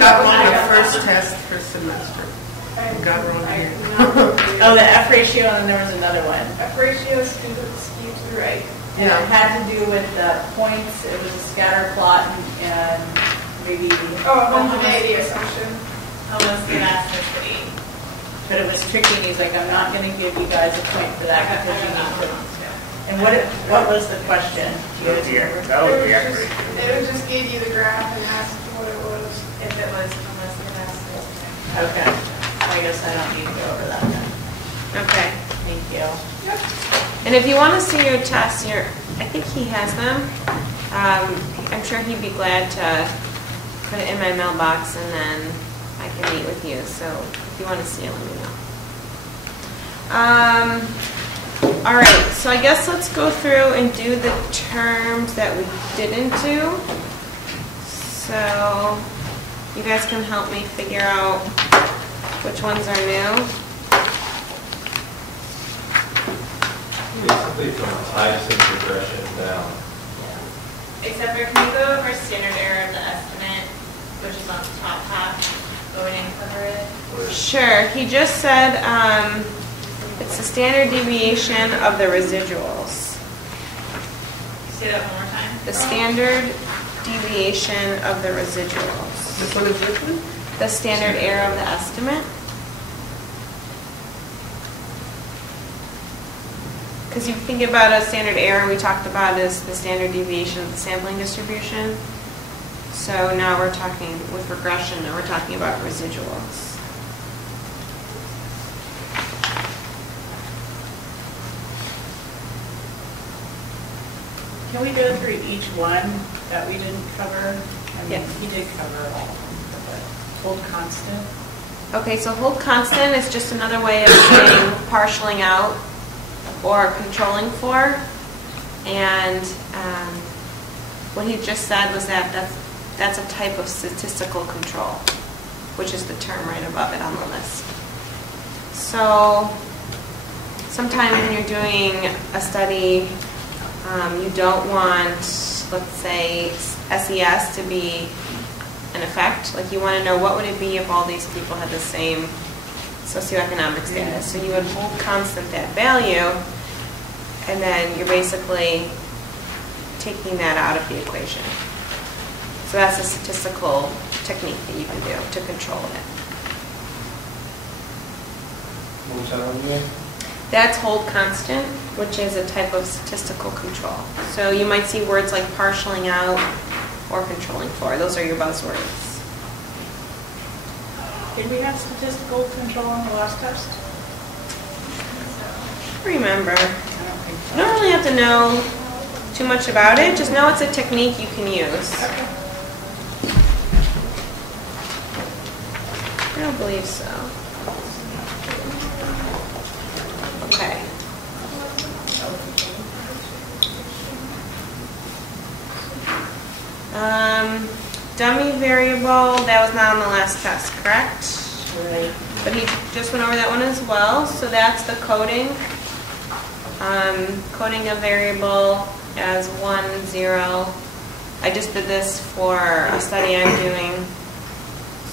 got one the first test for semester. Got her on here. Oh, the F ratio, and then there was another one. F ratio skewed to the right. And it had to do with the points. It was a scatter plot and maybe homogeneity assumption. Homogeneity. But it was tricky. And he's like, I'm not going to give you guys a point for that because you need to. And what was the question? That was the F ratio. It would just give you the graph and ask what it was. If it was homogeneous. Okay. I guess I don't need to go over that then. Okay. Thank you. Yep. And if you want to see your tests, I think he has them. I'm sure he'd be glad to put it in my mailbox, and then I can meet with you. So if you want to see it, let me know. All right. So I guess let's go through and do the terms that we didn't do. So you guys can help me figure out which ones are new. Basically from types of regression down. Except for, can you go over standard error of the estimate, which is on the top half, but we didn't cover it? Sure. He just said it's the standard deviation of the residuals. Say that one more time. The standard deviation of the residuals. This one is which one? The standard error of the estimate. Because you think about a standard error we talked about is the standard deviation of the sampling distribution. So now we're talking with regression, and we're talking about residuals. Can we go through each one that we didn't cover? I mean, Yes. he did cover all of them, but hold constant. Okay, so hold constant is just another way of saying partialing out or controlling for. And what he just said was that's a type of statistical control, which is the term right above it on the list. So sometimes when you're doing a study, you don't want, let's say, SES to be an effect. Like, you want to know what would it be if all these people had the same socioeconomic status. So you would hold constant that value, and then you're basically taking that out of the equation. So that's a statistical technique that you can do to control it. What was that on again? That's hold constant, which is a type of statistical control. So you might see words like partialing out or controlling for. Those are your buzzwords. Did we have statistical control on the last test? Remember, I don't think so. you don't really have to know too much about it. Just know it's a technique you can use. Okay. I don't believe so. Okay. Dummy variable, that was not on the last test, correct? Right. But he just went over that one as well. So that's the coding. Coding a variable as 1, 0. I just did this for a study I'm doing.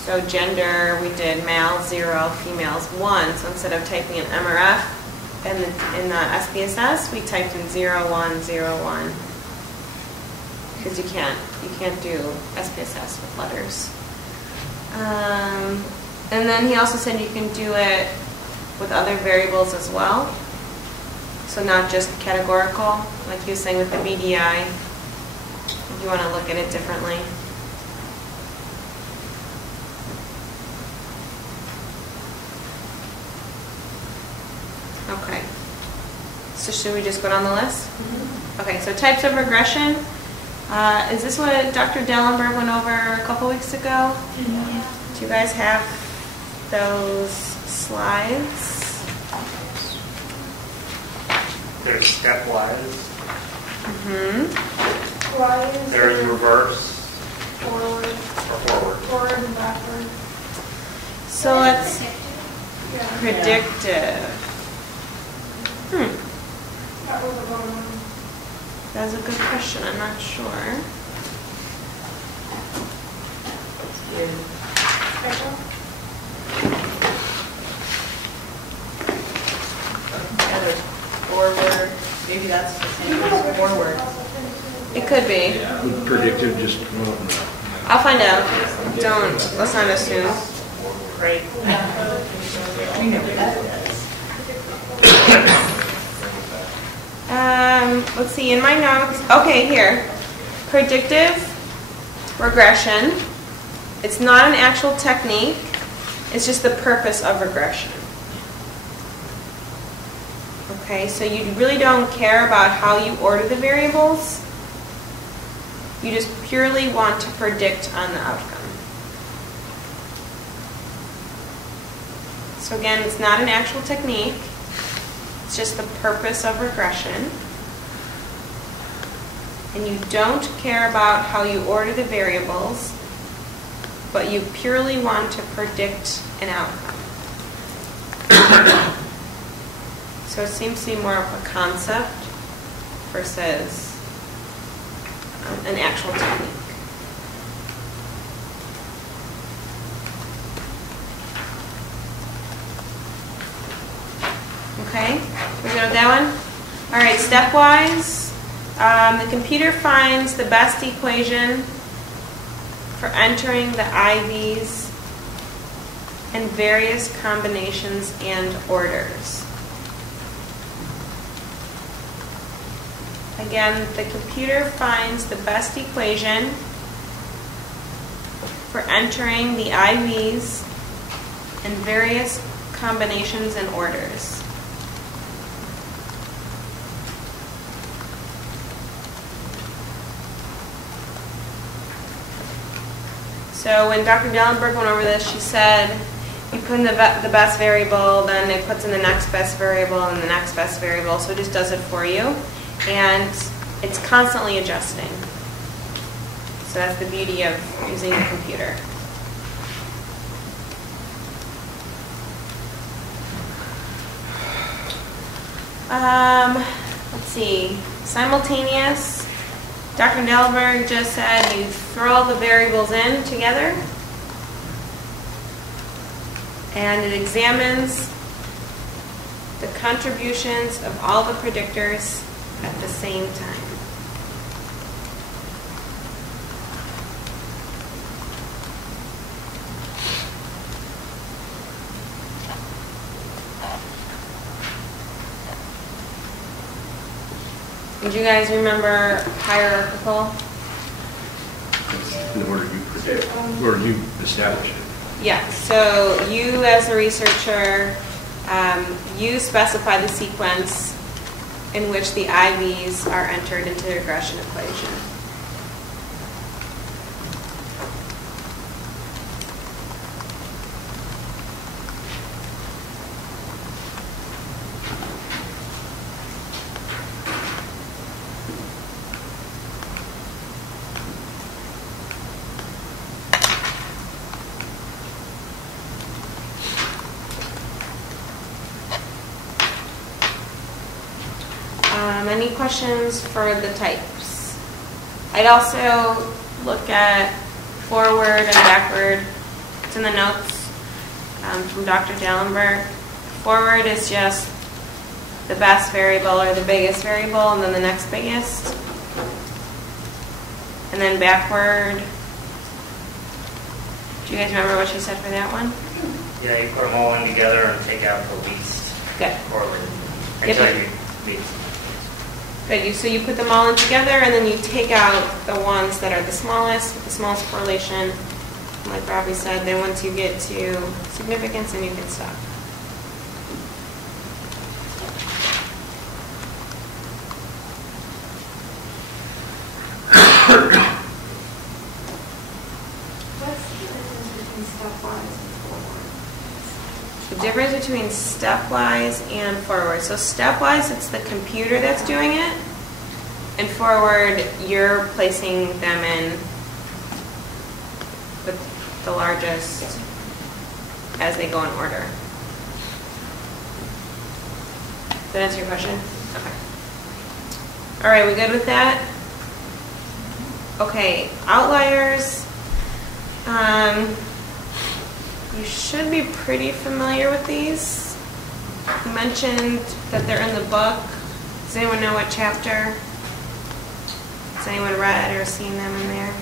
So gender, we did male 0, females 1. So instead of typing an M or F in the SPSS, we typed in 0, 1, 0, 1. Because you can't do SPSS with letters. And then he also said you can do it with other variables as well. So not just categorical, like he was saying with the BDI. If you want to look at it differently. Okay. So should we just go down the list? Mm-hmm. Okay, so types of regression. Is this what Dr. Dellenberg went over a couple weeks ago? Mm-hmm. Do you guys have those slides? There's stepwise. Mm-hmm. Wise, There's reverse forward, or forward. forward and backward. So let's Yeah. predictive. That was a wrong one. That's a good question. I'm not sure. maybe that's the same as forward. It could be. Would predictive just, well, no. I'll find out. Let's not assume. Right. We know what that is. Let's see, in my notes, okay, here. Predictive regression. It's not an actual technique. It's just the purpose of regression. Okay, so you really don't care about how you order the variables. You just purely want to predict on the outcome. So again, it's not an actual technique. It's just the purpose of regression. And you don't care about how you order the variables, but you purely want to predict an outcome. So it seems to be more of a concept versus an actual technique. Okay, we go to that one. All right, stepwise. The computer finds the best equation for entering the IVs and various combinations and orders. Again, the computer finds the best equation for entering the IVs and various combinations and orders. So when Dr. Dellenberg went over this, she said, you put in the best variable, then it puts in the next best variable and the next best variable, so it just does it for you. And it's constantly adjusting. So that's the beauty of using the computer. Let's see, simultaneous. Dr. Dellenberg just said you throw all the variables in together and it examines the contributions of all the predictors at the same time. Did you guys remember hierarchical? In order you predict, or you establish it. Yeah, so you as a researcher, you specify the sequence in which the IVs are entered into the regression equation. Any questions for the types? I'd also look at forward and backward. It's in the notes from Dr. Dellenberg. Forward is just the best variable or the biggest variable and then the next biggest. And then backward, do you guys remember what she said for that one? Yeah, you put them all in together and take out the least Good. correlated. Yep. Until you meet. Good. So you put them all in together, and then you take out the ones that are the smallest, with the smallest correlation. Like Robbie said, then once you get to significance, then you can stop. What's the difference between stepwise The difference between stepwise and forward? and forward. So stepwise, it's the computer that's doing it. And forward, you're placing them in with the largest as they go in order. Does that answer your question? Okay. All right, we good with that? Okay, outliers. You should be pretty familiar with these. You mentioned that they're in the book. Does Does anyone know what chapter? Has anyone read or seen them in there?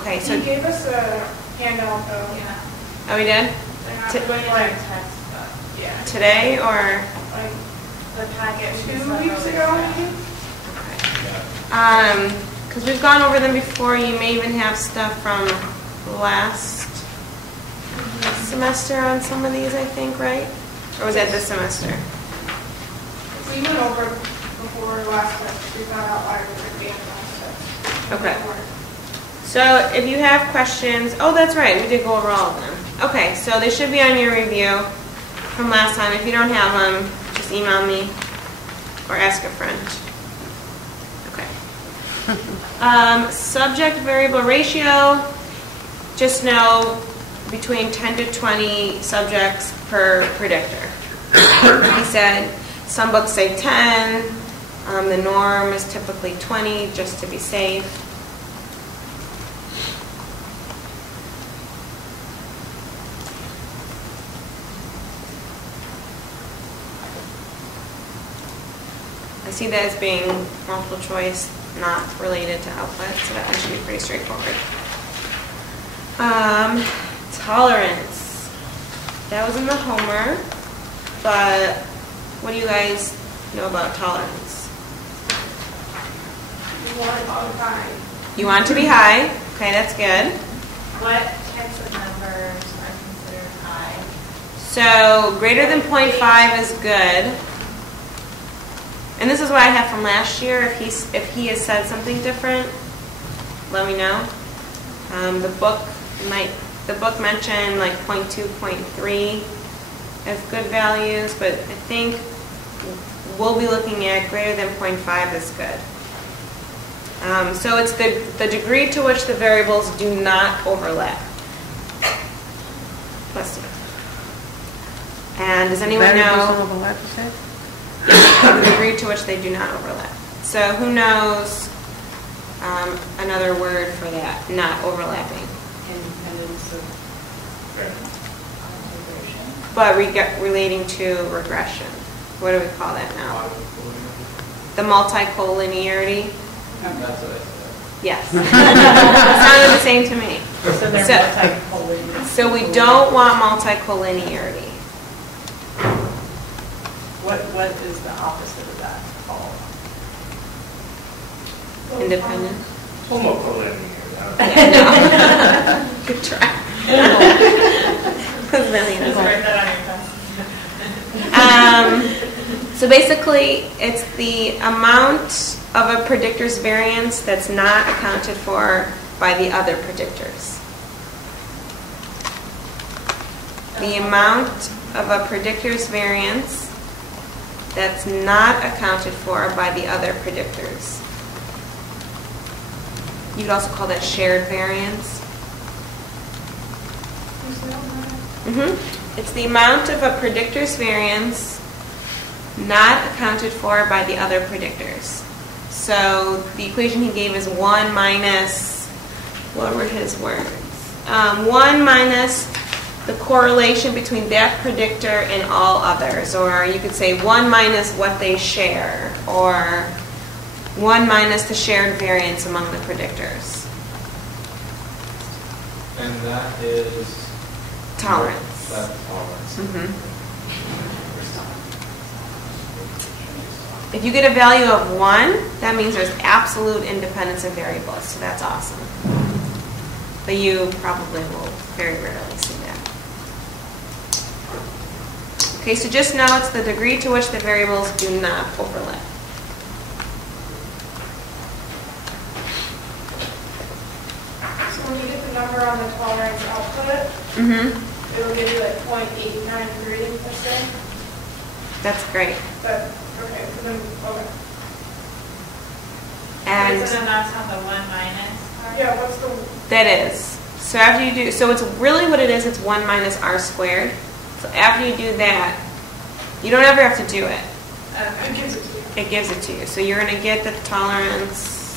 Okay, so. He gave us a handout though. Yeah. Oh, we did? They're not Going like, like text, but yeah, Today or? like the packet. 2 weeks ago maybe? Because we've gone over them before. You may even have stuff from last semester on some of these, I think, right? Or was that this semester? We went over before last test. We found out Outliers at the end of last test. Okay. So if you have questions, oh, that's right, we did go over all of them. Okay, so they should be on your review from last time. If you don't have them, just email me or ask a friend. Okay. Subject variable ratio, just know between 10 to 20 subjects per predictor. He said some books say 10, the norm is typically 20 just to be safe. I see that as being multiple choice, not related to output, so that one should be pretty straightforward. Tolerance. That was in the homework, but what do you guys know about tolerance? You want it all the time. You want to be high. Okay, that's good. What types of numbers are considered high? So greater than 0.5 is good. And this is what I have from last year. If he has said something different, let me know. The book mentioned like 0.2, 0.3 as good values, but I think we'll be looking at greater than 0.5 is good. So it's the degree to which the variables do not overlap. Let's do it. And does anyone know? Overlap, you said? The degree to which they do not overlap. So who knows another word for that, not overlapping? Independence of But relating to regression. What do we call that now? The multicollinearity? That's what I said. Yes. Sounded the same to me. So they're multicollinear. So we don't want multicollinearity. What is the opposite of that called? Independent. Homocollinear. Yeah, no. Good try. Just write that on your test. So basically, it's the amount of a predictor's variance that's not accounted for by the other predictors. The amount of a predictor's variance that's not accounted for by the other predictors. You could also call that shared variance. It's the amount of a predictor's variance not accounted for by the other predictors. So the equation he gave is 1 minus, what were his words? 1 minus the correlation between that predictor and all others. Or you could say 1 minus what they share. Or 1 minus the shared variance among the predictors. And that is Tolerance. That's tolerance. If you get a value of 1, that means there's absolute independence of variables. So that's awesome. But you probably will very rarely see that. Okay, so just know it's the degree to which the variables do not overlap. So when you get the number on the tolerance output, it'll give you like 0.893%. That's great. But, okay, so then, okay. And So then that's how the 1 minus part? Yeah, what's the, that is. So after you do, so it's really what it is, it's 1 minus r squared. So after you do that, you don't ever have to do it. it gives it to you. It gives it to you. So you're going to get the tolerance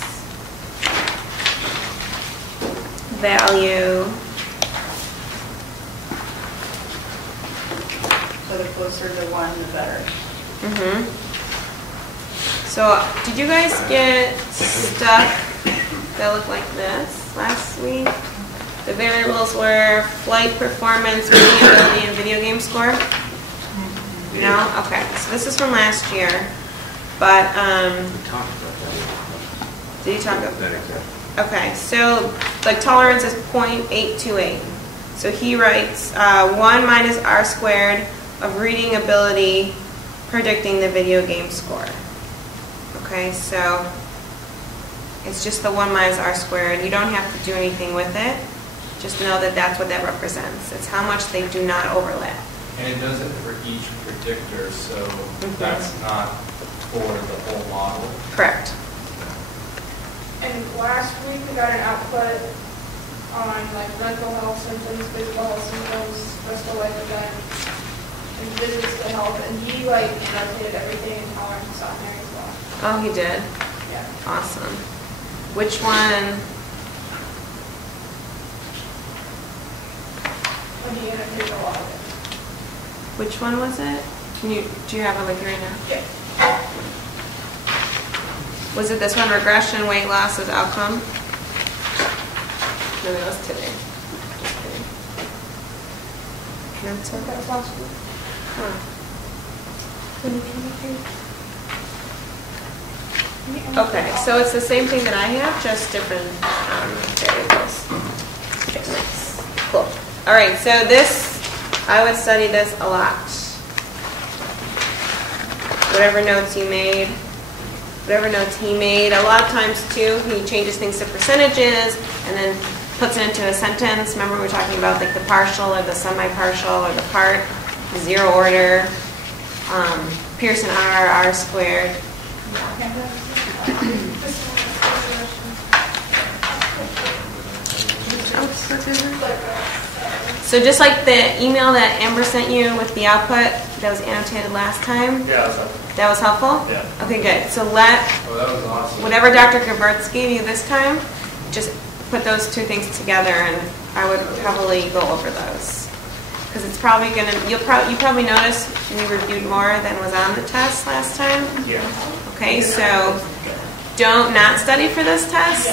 value. So the closer to 1, the better. So, did you guys get stuff that looked like this last week? The variables were flight performance, reading ability, and video game score? No? Okay. So this is from last year. But, We talked about that. did you talk about That exactly. Okay, so like tolerance is 0.828. So he writes 1 minus r squared of reading ability predicting the video game score. Okay, so it's just the 1 minus r squared. You don't have to do anything with it. Just know that that's what that represents. It's how much they do not overlap. And it does it for each predictor, so that's not for the whole model. Correct. And last week we got an output on like mental health symptoms, physical health symptoms, stressful life events, and visits to health, and he like annotated everything and tolerance on there as well. Oh, he did? Yeah. Awesome. Which one? And he annotated a lot of it. Which one was it? Do you have it with you right now? Yeah. Was it this one, regression, weight loss as outcome? No, that was today. Just kidding. That's it. That was last week. Huh. Okay, so it's the same thing that I have, just different variables. Okay, nice. Cool. All right, so this, I would study this a lot. Whatever notes you made, whatever notes he made. A lot of times, too, he changes things to percentages and then puts it into a sentence. Remember we were talking about like the partial or the semi-partial or the part, zero order, Pearson R, R squared. So just like the email that Amber sent you with the output that was annotated last time, Yeah, that's helpful. that was helpful? Yeah. Okay, good. So Oh, that was awesome. whatever Dr. Gevirtz gave you this time, just put those two things together, and I would probably go over those. Because it's probably going to, you probably noticed we reviewed more than was on the test last time. Yeah. Okay, so don't not study for this test,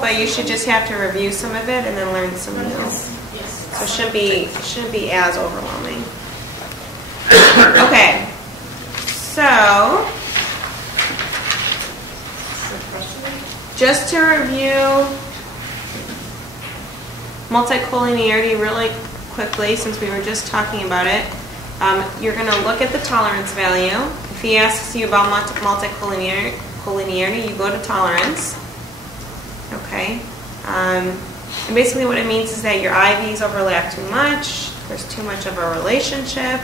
but you should just have to review some of it and then learn some new. So it shouldn't be as overwhelming. Okay, so just to review multicollinearity really quickly, since we were just talking about it, you're going to look at the tolerance value. If he asks you about multicollinearity, you go to tolerance. Okay. And basically what it means is that your IVs overlap too much, there's too much of a relationship.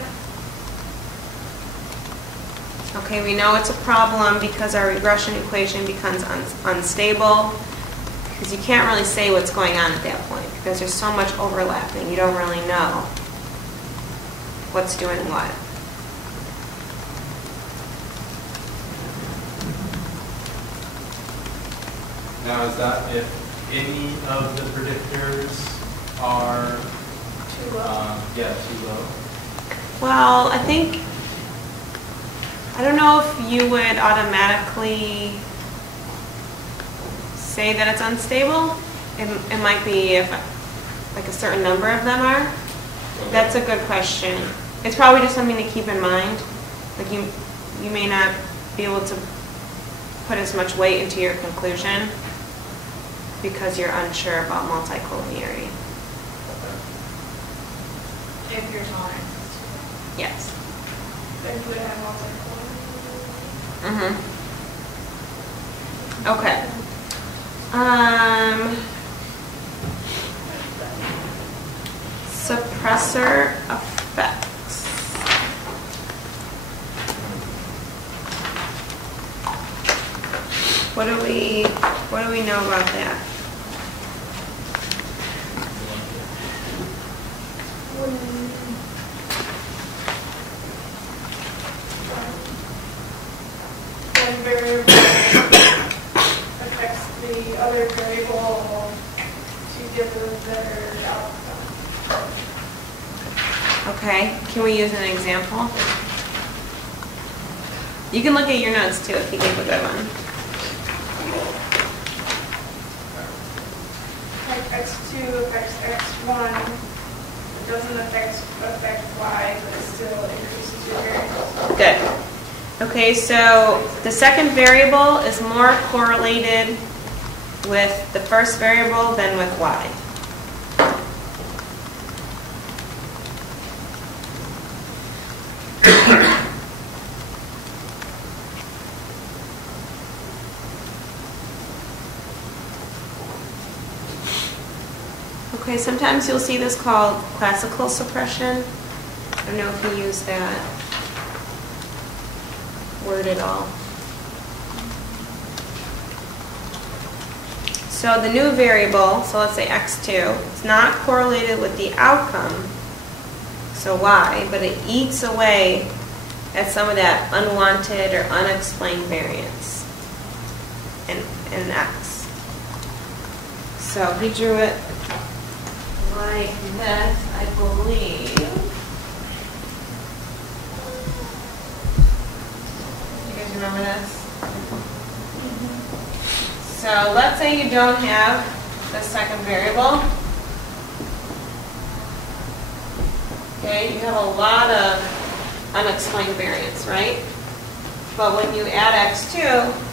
Okay, we know it's a problem because our regression equation becomes unstable, because you can't really say what's going on at that point because there's so much overlapping. You don't really know what's doing what. Now, is that if any of the predictors are Too low. too low? Well, I don't know if you would automatically say that it's unstable. It might be if like a certain number of them are. That's a good question. It's probably just something to keep in mind. Like you may not be able to put as much weight into your conclusion because you're unsure about multicollinearity. If you're tolerant. Yes. Then you would have multiple. Okay. Suppressor effects. What do we know about that? One variable affects the other variable to give a better outcome. Okay, can we use an example? You can look at your notes too if you gave a good one. Like x2 affects x1, it doesn't affect y, but it still increases your variance. Good. Okay, so the second variable is more correlated with the first variable than with y. Okay, sometimes you'll see this called classical suppression. I don't know if you use that word at all. So the new variable, so let's say x2, it's not correlated with the outcome, so y, but it eats away at some of that unwanted or unexplained variance in x. So he drew it like this, I believe. You guys remember this? So let's say you don't have the second variable. Okay, you have a lot of unexplained variance, right? But when you add x2,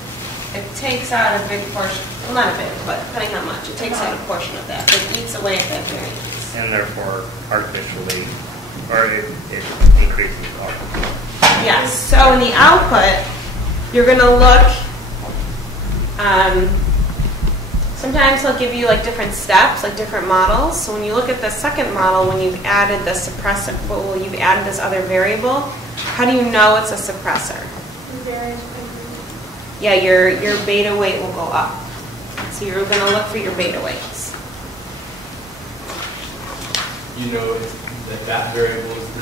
it takes out a big portion, well not a big, but depending on how much, it takes out a portion of that. It eats away at that variance. And therefore, artificially, or it increases the output. Yes, so in the output, you're going to look, sometimes they'll give you like different steps, like different models. So when you look at the second model, when you've added the suppressor, well, you've added this other variable, how do you know it's a suppressor? Yeah, your beta weight will go up. So you're going to look for your beta weights. You know that variable is the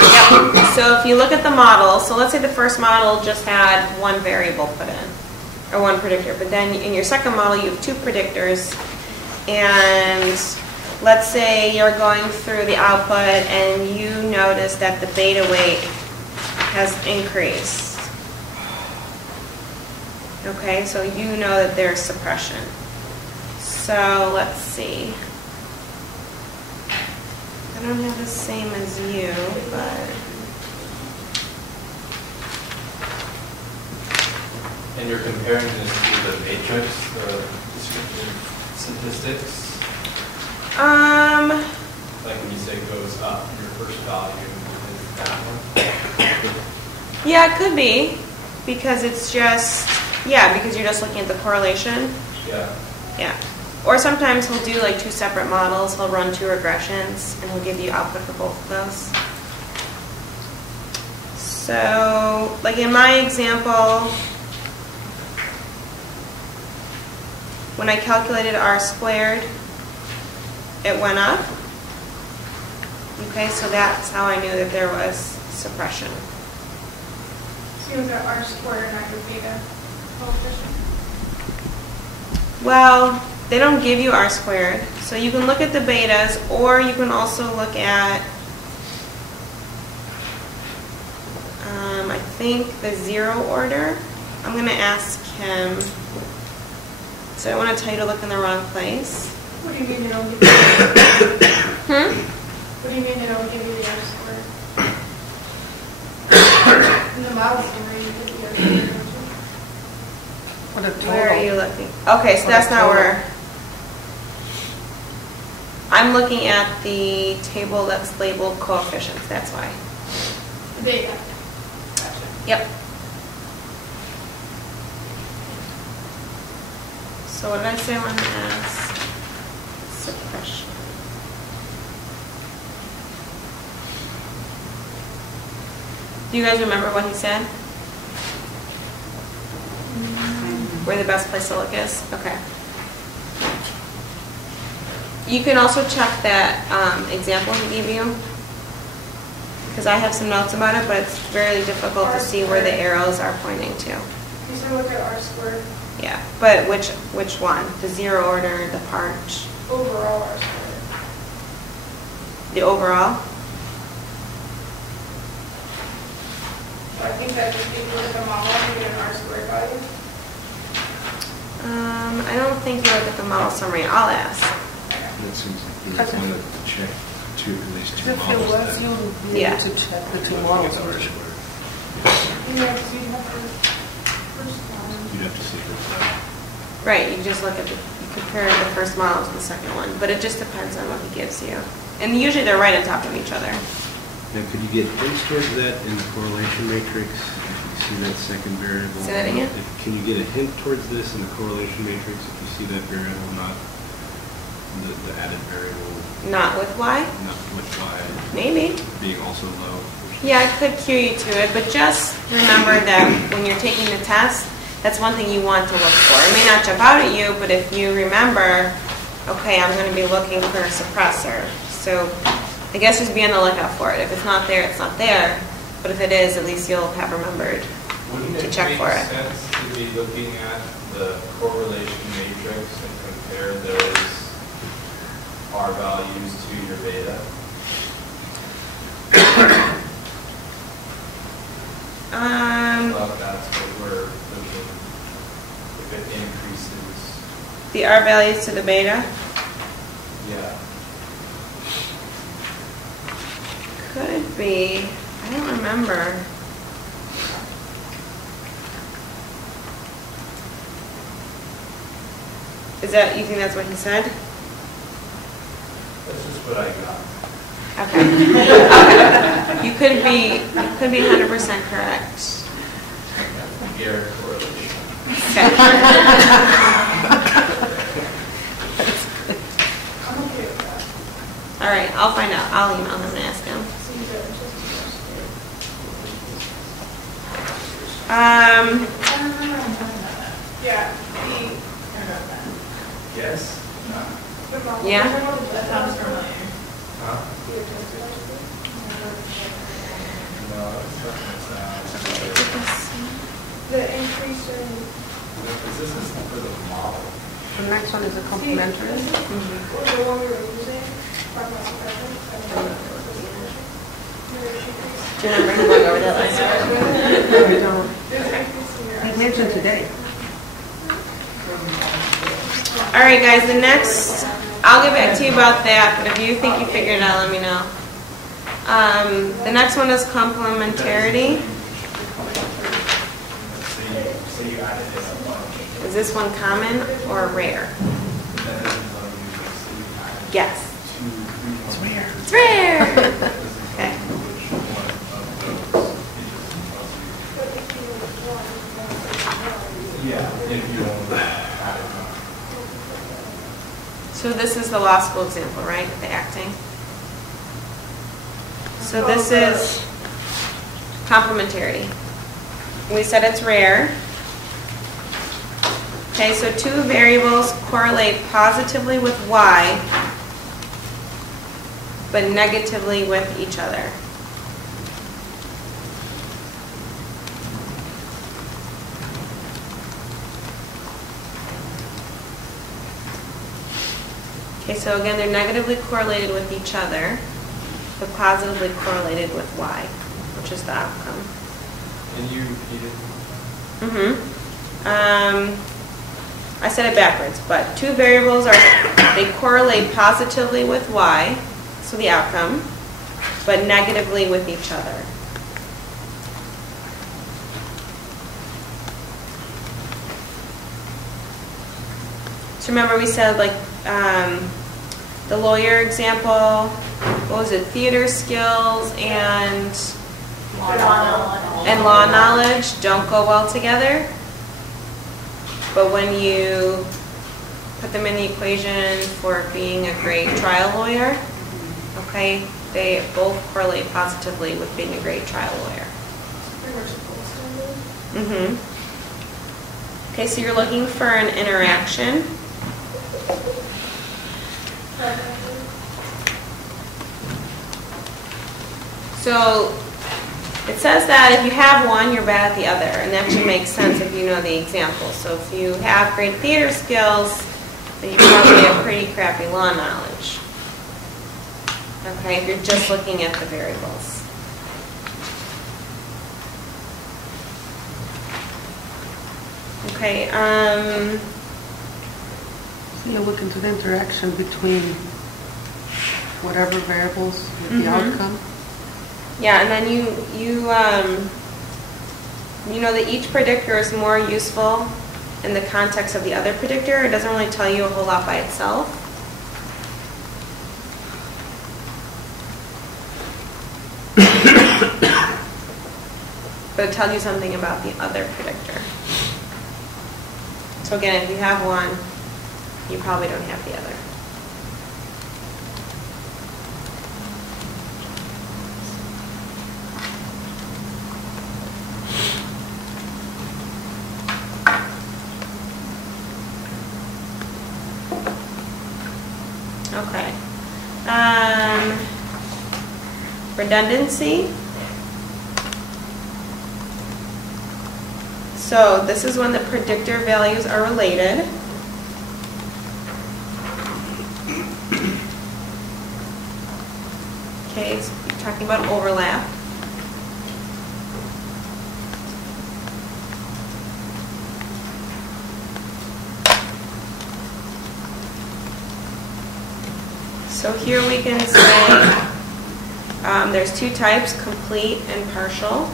Yep. So if you look at the model, so let's say the first model just had one variable put in, or one predictor, but then in your second model you have two predictors, and let's say you're going through the output and you notice that the beta weight has increased. Okay, so you know that there's suppression. So let's see. I don't have the same as you, but... And you're comparing this to the matrix, the descriptive statistics? Like when you say it goes up, your first value is that one? Yeah, it could be. Because it's just... Yeah, because you're just looking at the correlation. Yeah. Yeah. Or sometimes he'll do like two separate models. He'll run two regressions, and he'll give you output for both of those. So, like in my example, when I calculated r squared, it went up. Okay, so that's how I knew that there was suppression. So you look at r squared, not your beta coefficient? Well, they don't give you r squared. So you can look at the betas, or you can also look at, I think, the zero order. I'm going to ask him. So I don't want to tell you to look in the wrong place. What do you mean they don't give you the Hmm? What do you mean they don't give you the r squared? In the model summary, you give the r squared. What a total. Where are you looking? Okay, so that's not where. I'm looking at the table that's labeled coefficients. That's why. Data. Gotcha. Yep. So what did I say I wanted to ask? Suppression. Do you guys remember what he said? Where the best place to look is? Okay. You can also check that example he gave you, because I have some notes about it, but it's very difficult to see where the arrows are pointing to. You said look at r squared. Yeah, but which one? The zero order, the part? Overall r squared. The overall? So I think that just if you look at the model, you get an R-squared value. I don't think you look at the model summary. I'll ask. That seems like you want to check at least two If it models. was, that- you would be Yeah. able to check the two models. It's R squared. Yeah, because you have the first one. You'd have to see if Right, you just look at you compare the first model to the second one, but it just depends on what he gives you. And usually they're right on top of each other. Now, could you get hints towards that in the correlation matrix? If you see that second variable. Say that again? Can you get a hint towards this in the correlation matrix if you see that variable, not the added variable, Not with Y? not with y Maybe. being also low? Yeah, it could cue you to it, but just remember that when you're taking the test, that's one thing you want to look for. It may not jump out at you, but if you remember, okay, I'm going to be looking for a suppressor. So I guess just be on the lookout for it. If it's not there, it's not there. But if it is, at least you'll have remembered Wouldn't to it check make for it. sense to be looking at the correlation matrix and compare those R values to your beta? Well, that's what we're looking, if it increases, The R values to the beta yeah. could be. I don't remember. Is that, you think that's what he said? That's just what I got. Okay. Okay. You could be 100% correct. Error correlation. Okay. I'm okay with that. All right, I'll find out. I'll email him and ask him. So you get just yeah, Yes? the model. Yeah. That sounds familiar. Huh? No, it's not. The increase in, Because this is for the model. The next one is a complementary. or the one we were using, talking about suppression. Do you remember him going over that last time? No, we don't. There's an increase in your. He mentioned today. All right, guys, the next, I'll get back to you about that, but if you think you figured it out, let me know. The next one is complementarity. So you added it up. Is this one common or rare? Yes. It's rare. It's rare. Okay. Yeah, if you only added one. So this is the law school example, right? The acting. So this is complementarity. We said it's rare. Okay, so two variables correlate positively with Y, but negatively with each other. Okay, so again, they're negatively correlated with each other, but positively correlated with Y, which is the outcome. And you repeated? I said it backwards, but two variables they correlate positively with Y, so the outcome, but negatively with each other. So remember we said like the lawyer example, what was it, theater skills and law knowledge don't go well together. But when you put them in the equation for being a great trial lawyer, okay, they both correlate positively with being a great trial lawyer. Okay, so you're looking for an interaction. So it says that if you have one, you're bad at the other, and that should make sense if you know the example. So if you have great theater skills, then you probably have pretty crappy law knowledge. Okay, if you're just looking at the variables. Okay, So you're looking to the interaction between whatever variables with the outcome. yeah, and then you know that each predictor is more useful in the context of the other predictor. It doesn't really tell you a whole lot by itself. But it tells you something about the other predictor. So again, if you have one, you probably don't have the other. Okay. Redundancy. So this is when the predictor values are related. Okay, it's talking about overlap. So here we can say there's two types, complete and partial.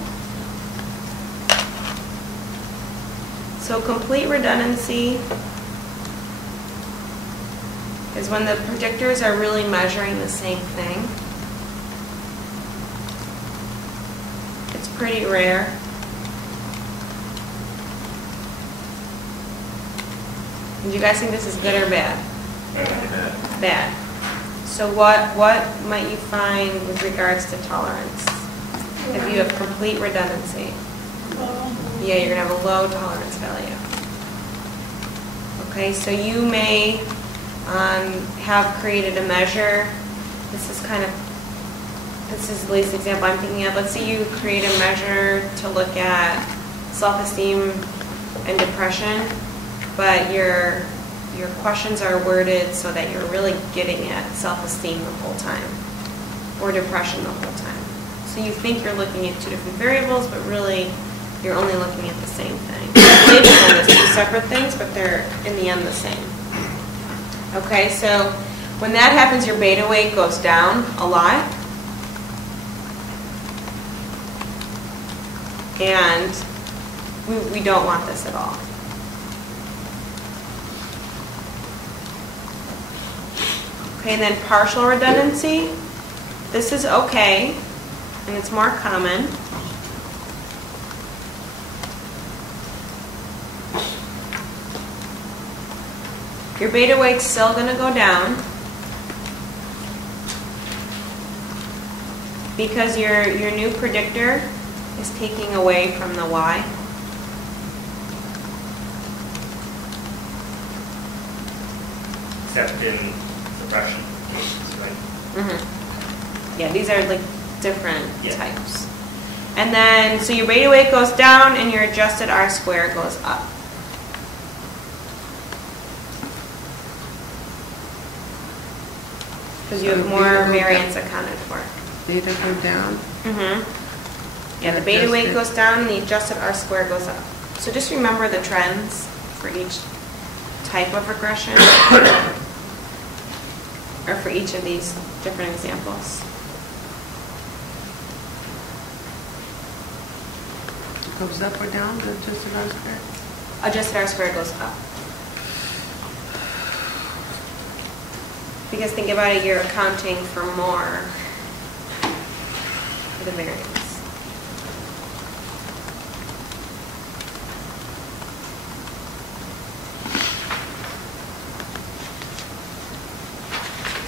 So complete redundancy is when the predictors are really measuring the same thing. It's pretty rare. Do you guys think this is good or bad? Bad. So what might you find with regards to tolerance if you have complete redundancy? Yeah, you're going to have a low tolerance value. Okay, so you may have created a measure. This is the latest example I'm thinking of. Let's say you create a measure to look at self-esteem and depression, but your questions are worded so that you're really getting at self-esteem the whole time, or depression the whole time. So you think you're looking at two different variables, but really you're only looking at the same thing. Maybe as two separate things, but they're in the end the same. Okay, so when that happens, your beta weight goes down a lot. And we don't want this at all. Okay, and then partial redundancy. This is okay, and it's more common. Your beta weight's still going to go down because your new predictor is taking away from the Y. Except in suppression cases, right? Mm-hmm. Yeah, these are like different types. And then, so your beta weight goes down and your adjusted R-square goes up. Because you have more variance accounted for. Beta go down. Mm-hmm. Yeah, the beta weight goes down and the adjusted R-square goes up. So just remember the trends for each type of regression, or for each of these different examples. Goes up or down, the adjusted R-square? Adjusted R-square goes up. Because think about it, you're accounting for more for the variance.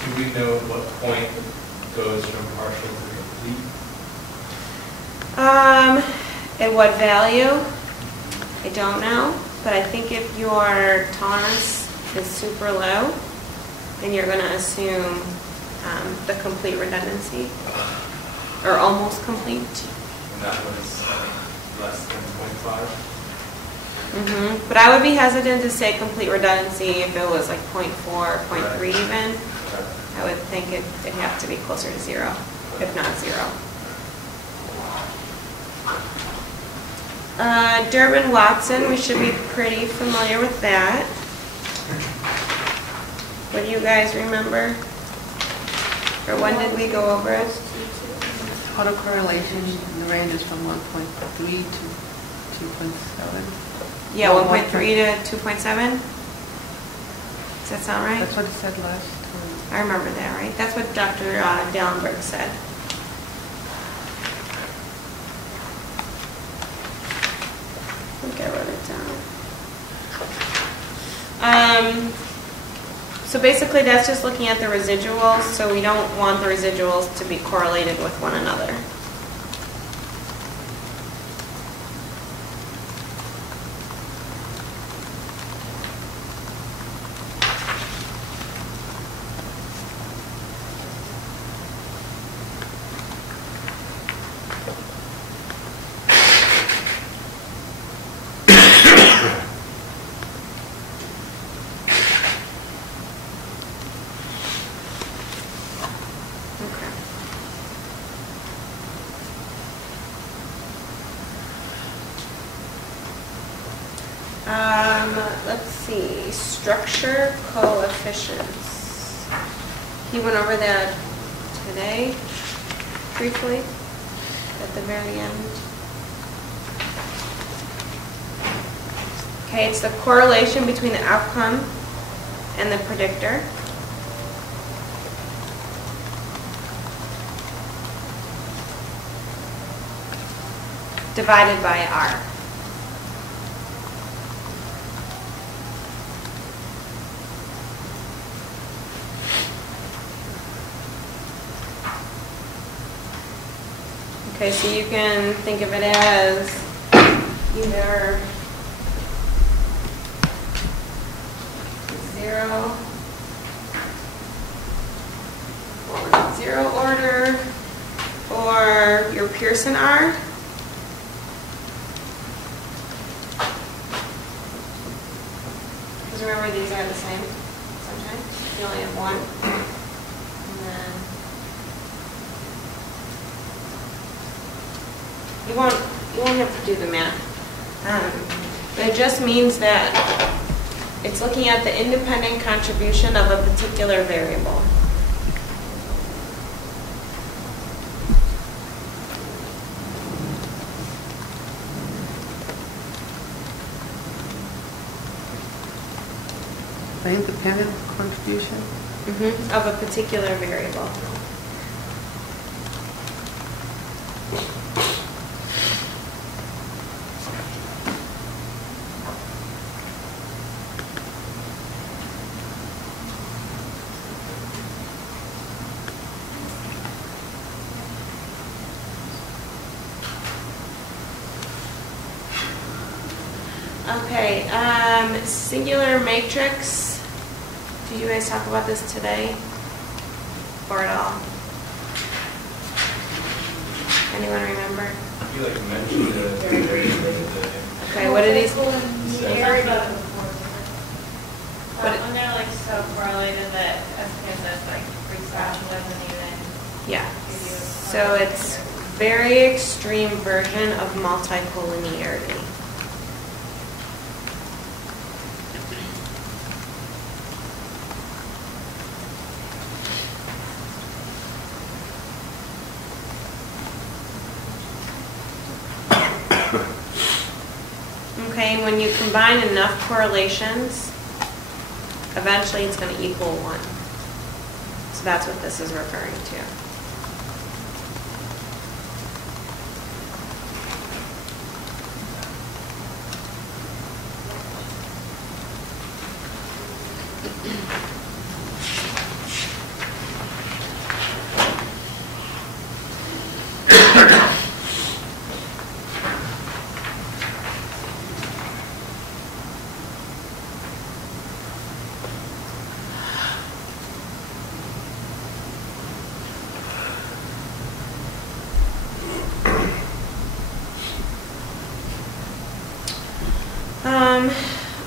Do we know what point goes from partial to complete? At what value? I don't know, but I think if your tolerance is super low, then you're going to assume the complete redundancy, or almost complete. And that was less than 0.5? Mm-hmm. But I would be hesitant to say complete redundancy if it was like 0.4, 0.3 even. I would think it'd have to be closer to 0, if not 0. Durbin-Watson, we should be pretty familiar with that. What do you guys remember? Or when did we go over it? Autocorrelation, the range is from 1.3 to 2.7. Yeah, 1.3 to 2.7? Does that sound right? That's what it said last time. I remember that, right? That's what Dr. Dallenberg said. I think I wrote it down. So basically that's just looking at the residuals, so we don't want the residuals to be correlated with one another. Let's see, structure coefficients. He went over that today, briefly, at the very end. Okay, it's the correlation between the outcome and the predictor. Divided by R. Okay, so you can think of it as either 0 order or your Pearson R. Because remember, these are the same sometimes. You only have one. And then you won't have to do the math. But it just means that it's looking at the independent contribution of a particular variable. The independent contribution? Of a particular variable. Okay, singular matrix. Did you guys talk about this today? Or at all? Anyone remember? You like mentioned the Okay, what did he say? But when they're like so correlated that SPSS like freaks out and doesn't even Yeah. give you. So it's very extreme version of multicollinearity. Okay, when you combine enough correlations, eventually it's going to equal 1. So that's what this is referring to.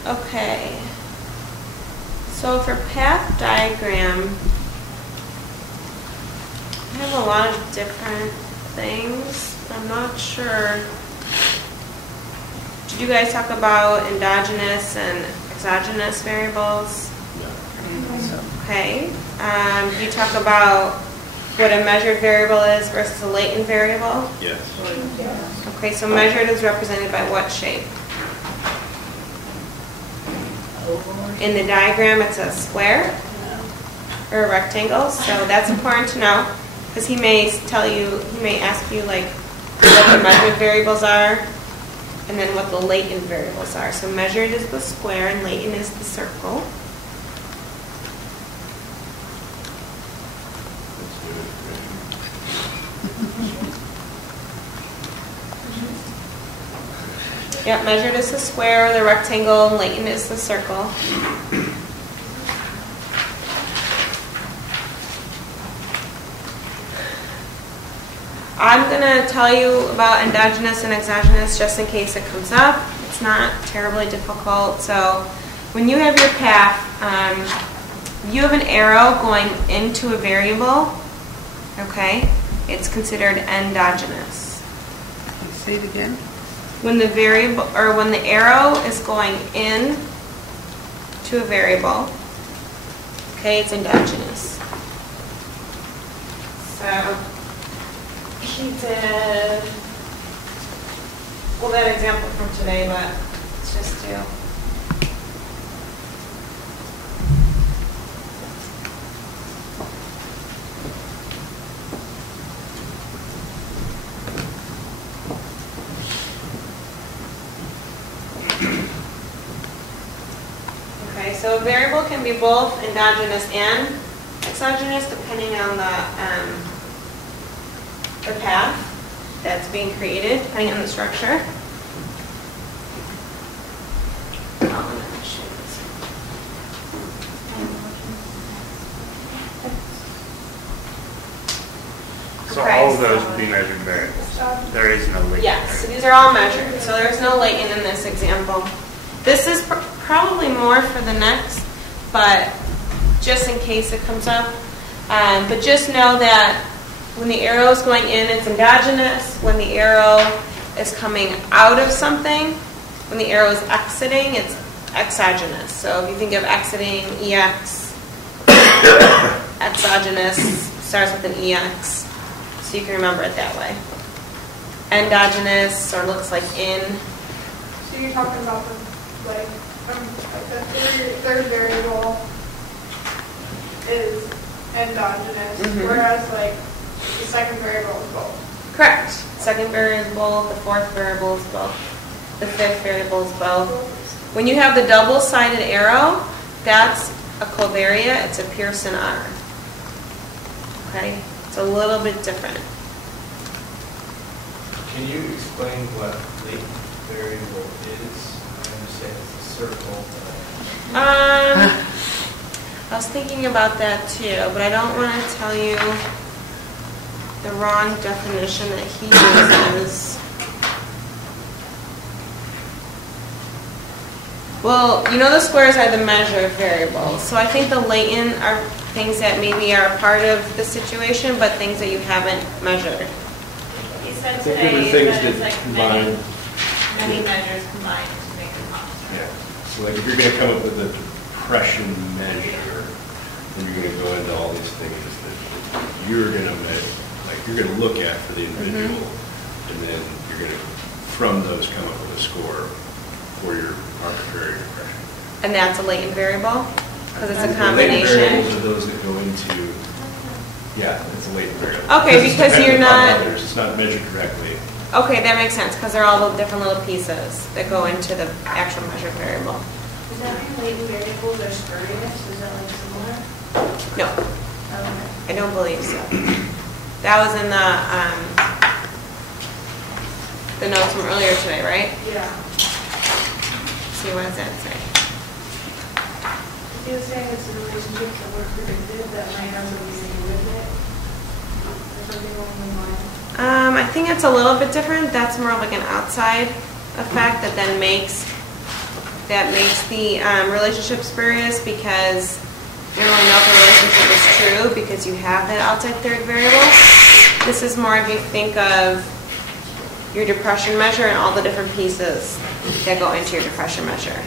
Okay, so for path diagram, I have a lot of different things. I'm not sure you guys talk about endogenous and exogenous variables? Okay. Do you talk about what a measured variable is versus a latent variable? Yes. Okay, so measured is represented by what shape? In the diagram, it's a square or a rectangle, so that's important to know because he may ask you like what the measured variables are and then what the latent variables are. So measured is the square and latent is the circle. Yep, measured is the square or the rectangle, and latent is the circle. I'm going to tell you about endogenous and exogenous just in case it comes up. It's not terribly difficult. So when you have your path, you have an arrow going into a variable, okay? It's considered endogenous. Can you say it again? When the variable or when the arrow is going in to a variable, okay, it's endogenous. So he did, well, that example from today, but let's just do. Okay, so a variable can be both endogenous and exogenous depending on the path that's being created, depending on the structure. So Okay, all of those so- would be measured variables. There is no latent Yes, so variable. these are all measured. So there's no latent in this example. This is probably more for the next, but just in case it comes up. But just know that when the arrow is going in, it's endogenous. When the arrow is coming out of something, when the arrow is exiting, it's exogenous. So if you think of exiting, EX, exogenous starts with an EX. So you can remember it that way. Endogenous, or looks like in. So you're talking about the third variable is endogenous, Mhm. whereas like the second variable is both. Correct. Second variable, the fourth variable is both. The fifth variable is both. When you have the double-sided arrow, that's a covariate. It's a Pearson R. Okay? It's a little bit different. Can you explain what latent variable is? I understand it's a circle. I was thinking about that too, but I don't want to tell you the wrong definition that he uses. Well, you know the squares are the measured variables, so I think the latent are things that maybe are part of the situation, but things that you haven't measured. You said I think they're the today things that that it's like combine. many measures combined to make a constant. Yeah. So like if you're going to come up with a depression measure, then you're going to go into all these things that you're going to measure, like you're going to look at for the individual, and then you're going to, from those, come up with a score for your arbitrary depression. And that's a latent variable? Because it's a The latent variables combination. are those that go into, yeah, it's a latent variable. Okay, It's because you're dependent upon not- others. It's not measured directly. Okay, that makes sense, because they're all the different little pieces that go into the actual measured variable. Is that why latent variables are spurious? Is that like similar? No, I don't believe so. That was in the notes from earlier today, right? Yeah. See, what does that say? He was saying it's a relationship that were predicted that might have something to do with it. Or something along the line. I think it's a little bit different. That's more of like an outside effect that then makes the relationship spurious, because you don't really know if the relationship is true because you have that outside third variable. This is more if you think of your depression measure and all the different pieces that go into your depression measure.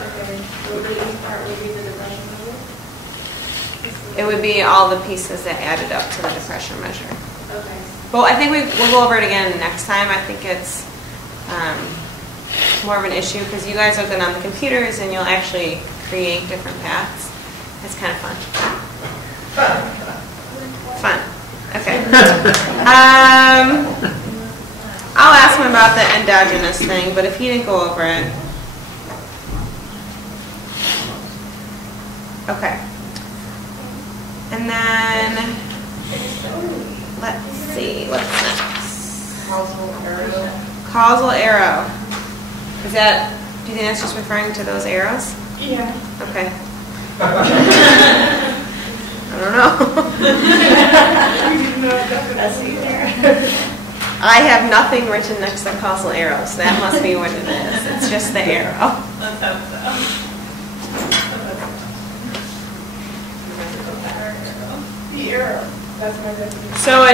Okay, so the east part would be the depression level? It would be all the pieces that added up to the depression measure. Okay. Well, I think we'll go over it again next time. I think it's more of an issue because you guys are good on the computers and you'll actually create different paths. It's kind of fun. Fun. Okay. I'll ask him about the endogenous thing, but if he didn't go over it. Okay. And then, let's see, what's next? Causal arrow. Causal arrow. Is that, do you think that's just referring to those arrows? Yeah. Okay. I don't know. I have nothing written next to causal arrows. That must be what it is. It's just the arrow. Let's hope so. The arrow. That's my definition. So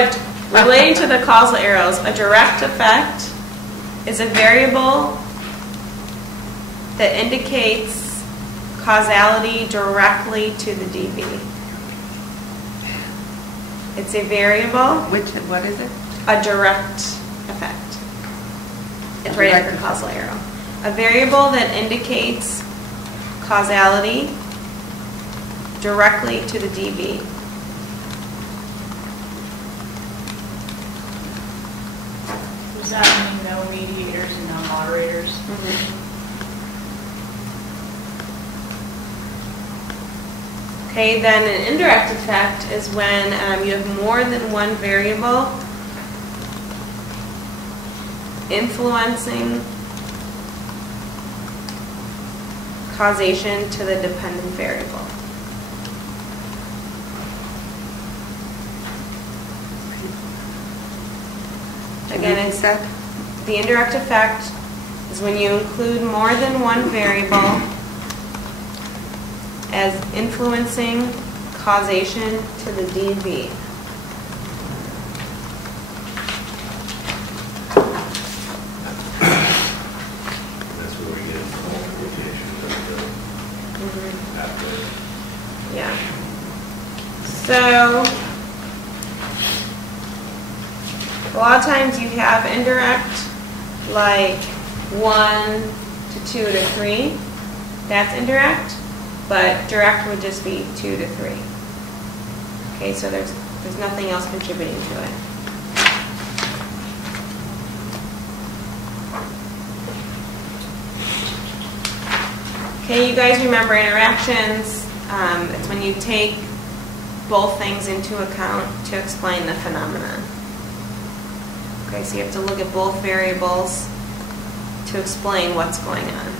relating to the causal arrows, a direct effect is a variable that indicates causality directly to the DB. It's a variable. What is it? A direct effect. It's right after causal arrow. A variable that indicates causality directly to the DB. Does that mean no mediators and no moderators? Okay, then an indirect effect is when you have more than one variable influencing causation to the dependent variable. Again, it's the indirect effect is when you include more than one variable as influencing causation to the DB. That's where we get into multiplication after. Yeah. So a lot of times you have indirect, like 1 to 2 to 3. That's indirect. But direct would just be 2 to 3. Okay, so there's nothing else contributing to it. Okay, you guys remember interactions. It's when you take both things into account to explain the phenomenon. Okay, so you have to look at both variables to explain what's going on.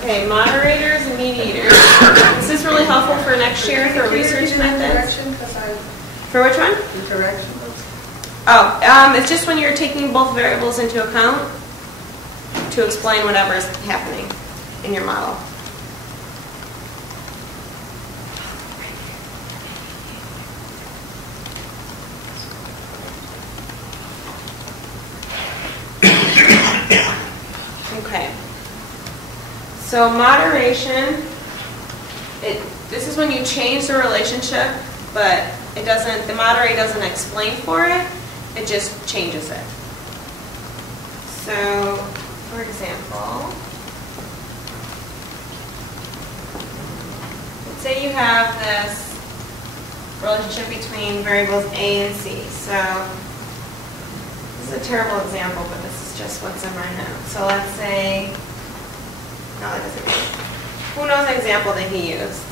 Okay, moderators and mediators. This is really helpful for next year for research methods. For which one? Interaction. Oh, it's just when you're taking both variables into account to explain whatever is happening in your model. Okay. So moderation, this is when you change the relationship, but the moderator doesn't explain for it, it just changes it. So, for example, let's say you have this relationship between variables A and C. So, this is a terrible example, but this is just what's in my notes. So let's say, no, that doesn't make sense. Who knows an example that he used?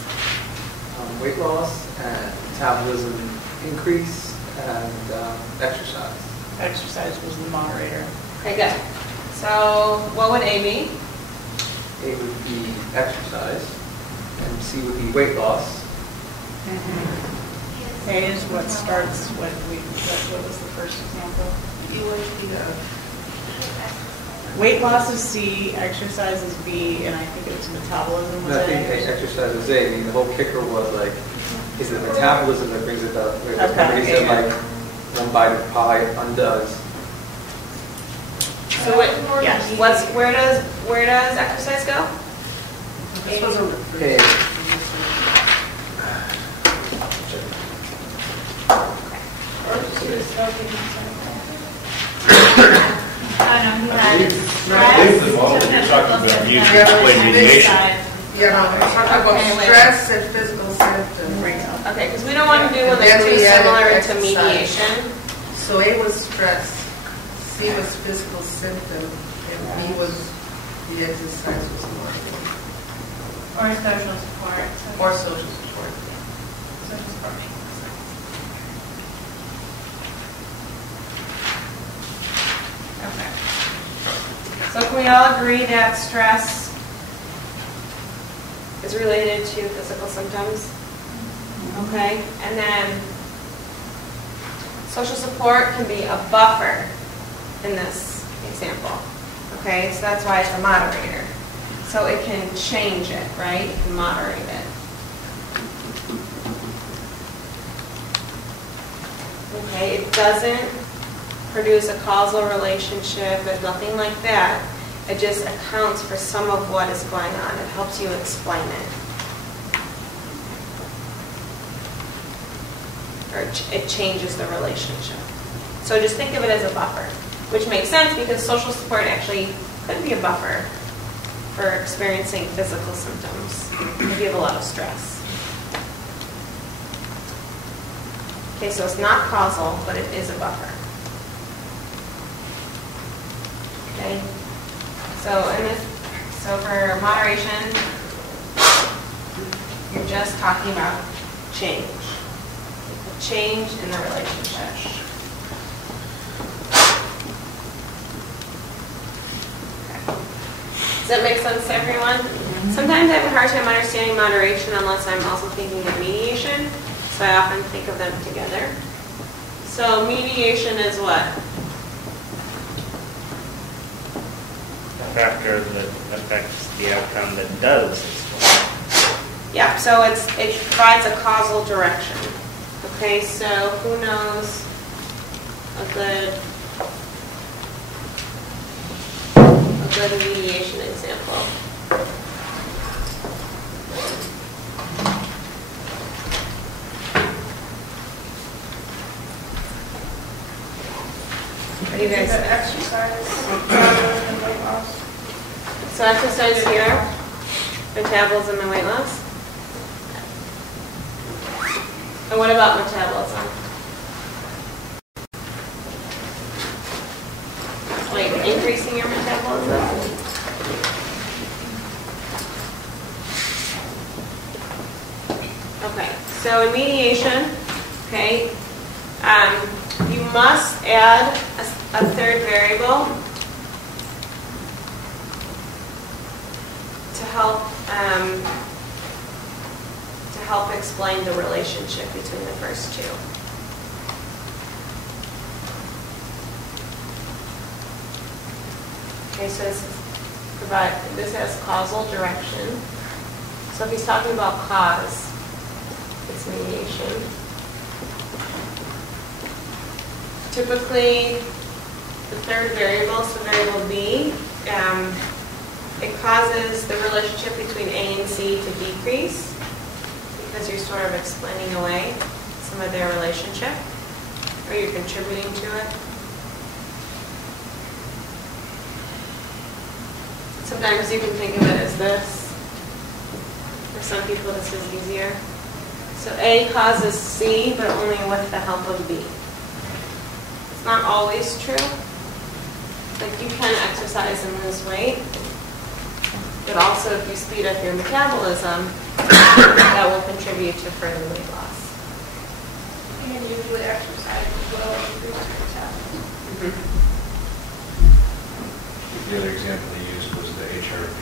Weight loss and metabolism increase and exercise. Exercise was the moderator. Okay, good. So what would A be? A would be exercise, and C would be weight loss, A is what starts, what was the first example? Weight loss is C, exercise is B, and I think it was metabolism was No, I A. think exercise is A. I mean, the whole kicker was like, is it metabolism that brings it up? Okay. He said like, one bite of pie undoes. So where does exercise go? This wasn't the first. A. I don't know, he had I think the model you're talking about used to explain mediation. Yeah, no, we're talking about stress and physical symptoms. Okay, because we don't want to do one And that's then too we added similar to exercise. mediation. So A was stress, C was physical symptom, and B was the exercise was more. or social support. Or social support. Social support. Okay. So can we all agree that stress is related to physical symptoms? Okay, and then social support can be a buffer in this example. Okay, so that's why it's a moderator. So it can change it, right? It can moderate it. Okay, it doesn't produce a causal relationship. There's nothing like that. It just accounts for some of what is going on. It helps you explain it. Or it changes the relationship. So just think of it as a buffer, which makes sense because social support actually could be a buffer for experiencing physical symptoms if you have a lot of stress. Okay, so it's not causal, but it is a buffer. Okay, so for moderation, you're just talking about change. Change in the relationship. Okay. Does that make sense to everyone? Sometimes I have a hard time understanding moderation unless I'm also thinking of mediation, so I often think of them together. So mediation is what? A factor that affects the outcome that does explain. Yeah, so it provides a causal direction. Okay, so who knows a good mediation example? What do you guys think? Exercise, and weight loss. So exercise here, metabolism and weight loss. And what about metabolism? Like increasing your metabolism? Okay, so in mediation, okay, you must add a third variable to help explain the relationship between the first two. Okay, so this has causal direction. So if he's talking about cause, it's mediation. Typically, the third variable, so variable B, it causes the relationship between A and C to decrease because you're sort of explaining away some of their relationship, or you're contributing to it. Sometimes you can think of it as this. For some people, this is easier. So A causes C, but only with the help of B. It's not always true. Like you can exercise and lose weight, but also if you speed up your metabolism, that will contribute to further weight loss. And usually exercise as well improves your metabolism. The other example they used was the HRV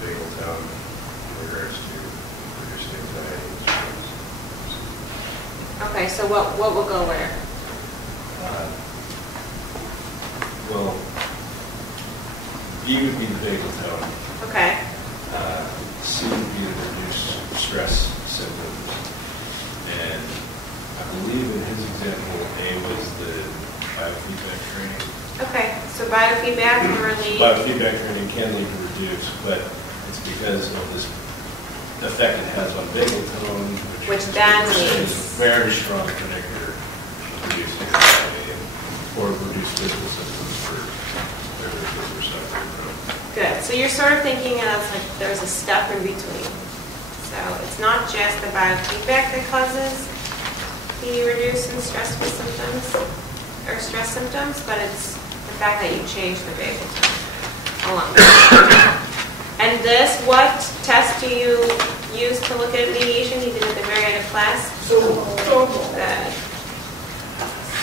bagel town in regards to reduced anxiety and stress. Okay, so what will go where? Well, B would be the vagal tone. Okay. C would be the reduced stress symptoms. And I believe in his example, A was the biofeedback training. Okay, so biofeedback can relieve. Biofeedback training can lead to reduce, but it's because of this effect it has on vagal tone, Which then is leads. a very strong predictor of reduced anxiety or reduced physical symptoms for Good. So you're sort of thinking of like there's a step in between. So it's not just the biofeedback that causes the reduced and stressful symptoms or stress symptoms, but it's the fact that you change the vagal tone along with it. And this, what test do you use to look at mediation? You did at the very end of class? Solval. Good.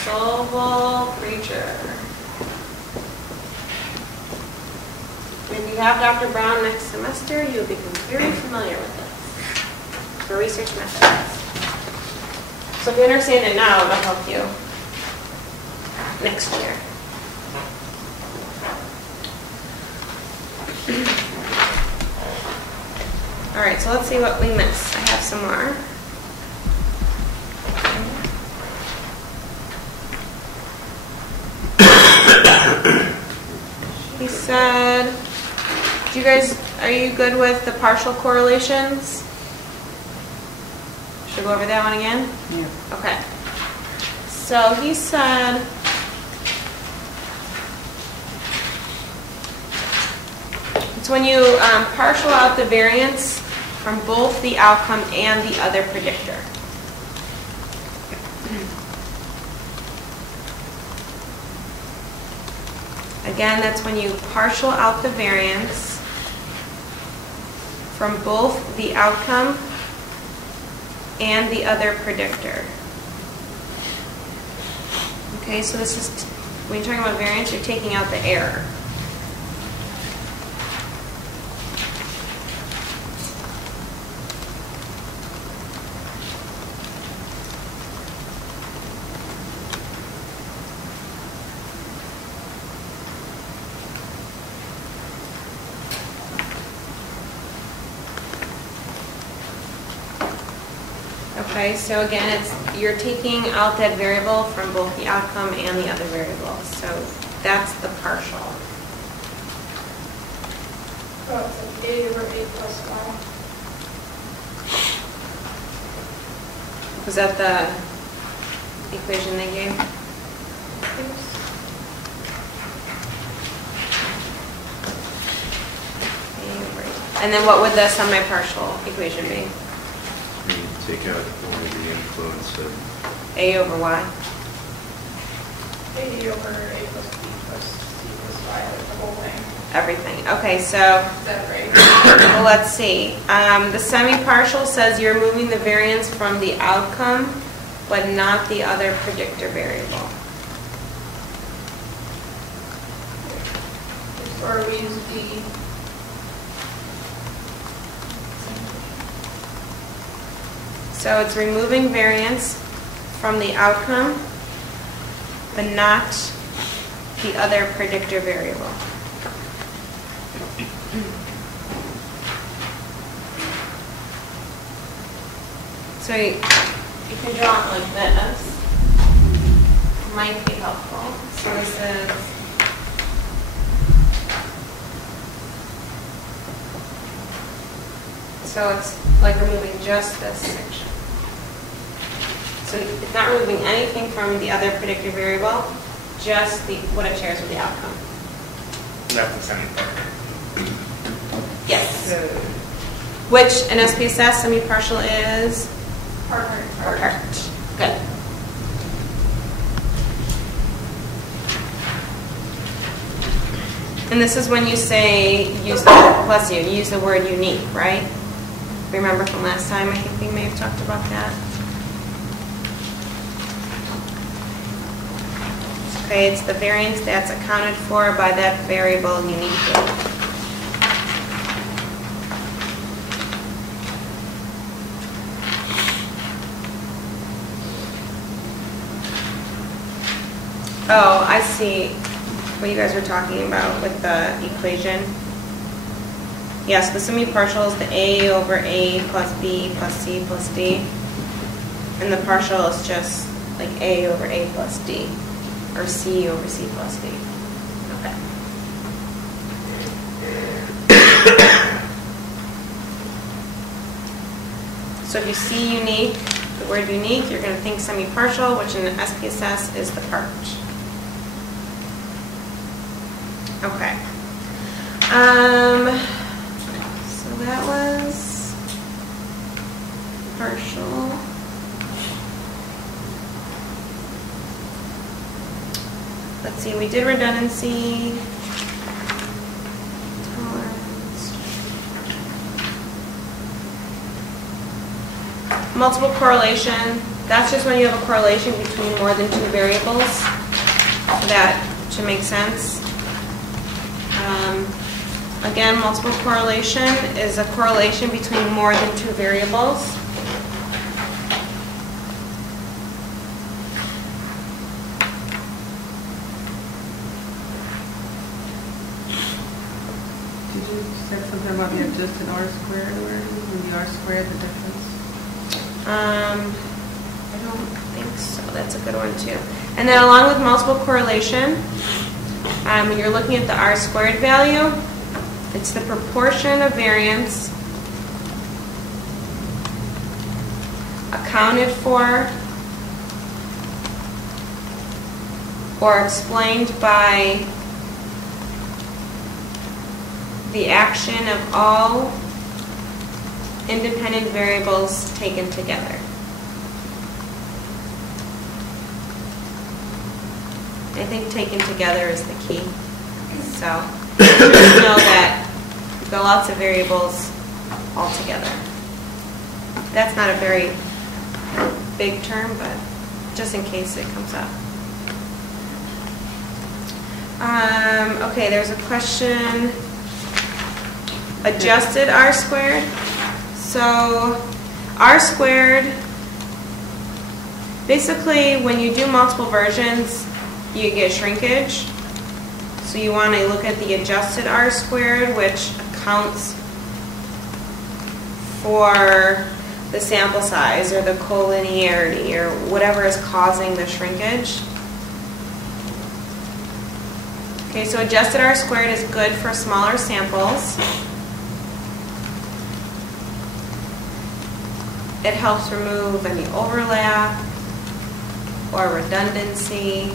Solval creature. When you have Dr. Brown next semester, you'll become very familiar with this for research methods. So if you understand it now, it'll help you next year. All right, so let's see what we missed. I have some more. He said, do you guys, are you good with the partial correlations? Should we go over that one again? Yeah. Okay. So he said, it's when you partial out the variance from both the outcome and the other predictor. Again, that's when you partial out the variance from both the outcome and the other predictor. Okay, so this is, when you're talking about variance, you're taking out the error. Okay, so again, you're taking out that variable from both the outcome and the other variable. So that's the partial. Oh, it's like A over A plus Y. Was that the equation they gave? And then what would the semi-partial equation be? Take out only the influence of A over Y? A over A plus B plus C plus Y, like the whole thing. Everything. Okay, so Is that right? well, let's see. The semi-partial says you're moving the variance from the outcome, but not the other predictor variable. Or we use D. So it's removing variance from the outcome, but not the other predictor variable. So you can draw it like this. Might be helpful. So this is so it's like removing just this section. So it's not removing anything from the other predictor variable, just what it shares with the outcome. That's the semi-partial. Yes. Which in SPSS semi-partial is? Part. Good. And this is when you say, use the word unique, right? Remember from last time, I think we may have talked about that. Okay, it's the variance that's accounted for by that variable uniquely. Oh, I see what you guys were talking about with the equation. Yes, the semi-partial is the A over A plus B plus C plus D. And the partial is just like A over A plus D. Or C over C plus D. Okay. So if you see unique, the word unique, you're going to think semi-partial, which in the SPSS is the part. Okay. So that was partial. Let's see, we did redundancy. Tolerance. Multiple correlation. That's just when you have a correlation between more than two variables. That should make sense. Again, multiple correlation is a correlation between more than two variables. Did you say something about the adjusted R squared or when the R squared, the difference? I don't think so. That's a good one too. And then along with multiple correlation, when you're looking at the R squared value, it's the proportion of variance accounted for or explained by the action of all independent variables taken together. I think taken together is the key. So just know that you've got lots of variables all together. That's not a very big term, but just in case it comes up. Okay, there's a question. Adjusted R squared. So R squared, basically when you do multiple versions, you get shrinkage. So you want to look at the adjusted R squared, which accounts for the sample size or the collinearity or whatever is causing the shrinkage. Okay, so adjusted R squared is good for smaller samples. It helps remove any overlap or redundancy.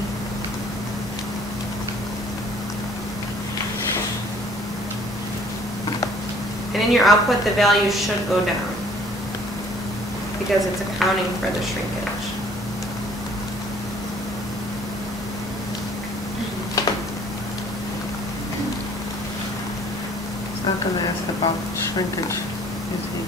And in your output, the value should go down because it's accounting for the shrinkage. It's not going to ask about shrinkage, is he?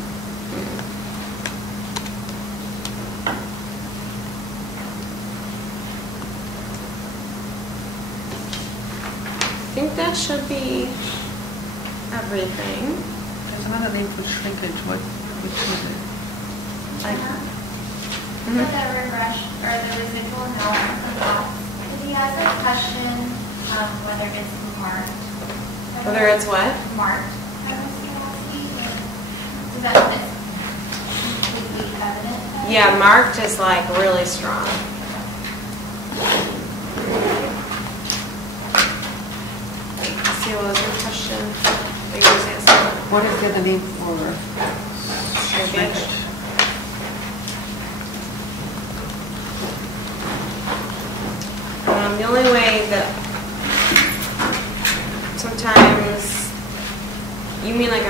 I think that should be everything. There's another name for shrinkage. Which is it? Like, for the regression or the residual analysis of that, if he has a question, whether it's marked. Whether it's what? Marked. Does that completely evident? Yeah, marked is like really strong. Let's see, what was your question? What is the other name for shrinkage? The only way that sometimes you mean like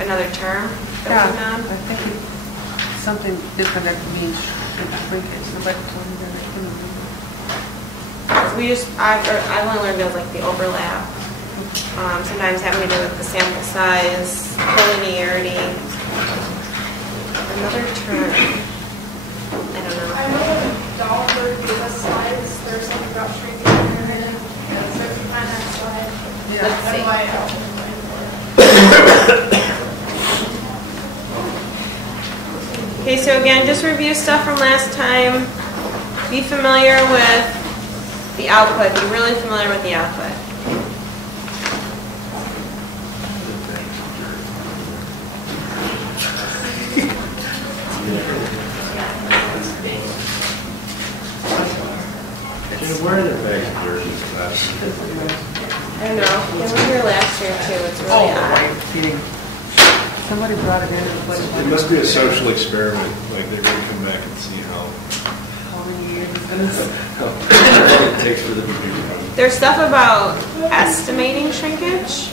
another term that we know? I think it's something different that means shrinkage. Nobody told me that. I couldn't remember. I've only learned it as like the overlap. Sometimes having to do with the sample size, collinearity. Another term. I don't know. I know in dollar data slides, there's something about shrinking and everything. So if you find that slide, that's why I help. Okay, so again, just review stuff from last time. Be familiar with The output, be really familiar with the output. Where are the bags of dirt in this class? I don't know. They were here last year too. It's really odd. Somebody brought it in and put it. It must be a social experiment, like they're going to come back and see how many years it's going to long it takes for them to do it. There's stuff about estimating shrinkage.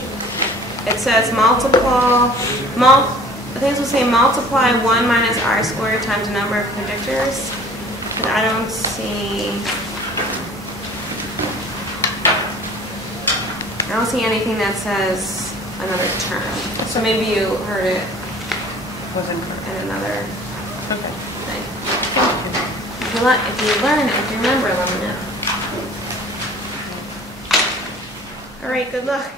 It says I think it's going to say multiply 1 minus r squared times the number of predictors. But I don't see anything that says another term. So maybe you heard it in another thing. If you remember, let me know. All right, good luck.